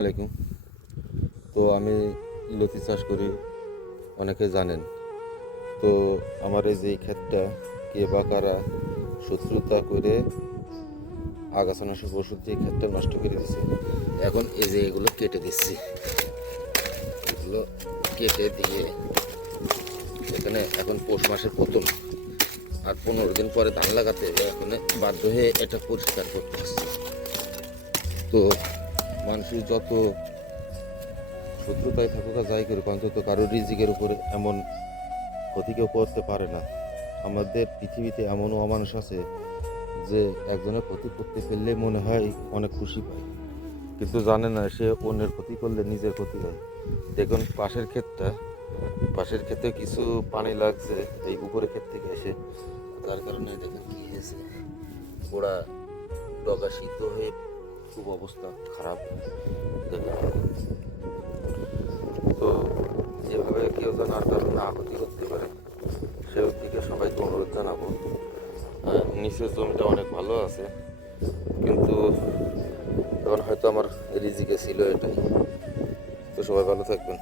আলাইকুম। তো আমি লতি চাষ করি, অনেকে জানেন। তো আমার এই যে ক্ষেতটা কে বা কারা শত্রুতা করে আগাছানাশক ওষুধ দিয়ে ক্ষেতটা নষ্ট করে দিচ্ছে। এখন এই যে এগুলো কেটে দিচ্ছি, এগুলো কেটে দিয়ে এখানে এখন পৌষ মাসের প্রথম আর 15 দিন পরে ধান লাগাতে হবে। এখন বাধ্য হয়ে এটা পরিষ্কার করতে হচ্ছে। তো মানুষের যত শত্রুতায় থাকুক আর যাই করুক, অন্তত কারোর রিজিকের উপরে এমন ক্ষতি কেউ করতে পারে না। আমাদের পৃথিবীতে এমনও অমানুষ আছে যে একজনের ক্ষতি করতে পেরলে মনে হয় অনেক খুশি পায়, কিন্তু জানে না সে অন্যের ক্ষতি করলে নিজের ক্ষতি হয়। দেখুন পাশের ক্ষেতে কিছু পানি লাগছে এই উপরে ক্ষেত থেকে এসে, যার কারণে দেখেন কি হয়েছে, গোড়া ডগা সিদ্ধ হয়ে খুব অবস্থা খারাপ। দেখেন, তো যেভাবে কেউ যেন আর কারো না ক্ষতি করতে পারে সে দিকে সবাইকে অনুরোধ জানাবো। নিচের জমিটা অনেক ভালো আছে, কিন্তু এখন হয়তো আমার রিজিকে ছিল এটাই। তো সবাই ভালো থাকবেন।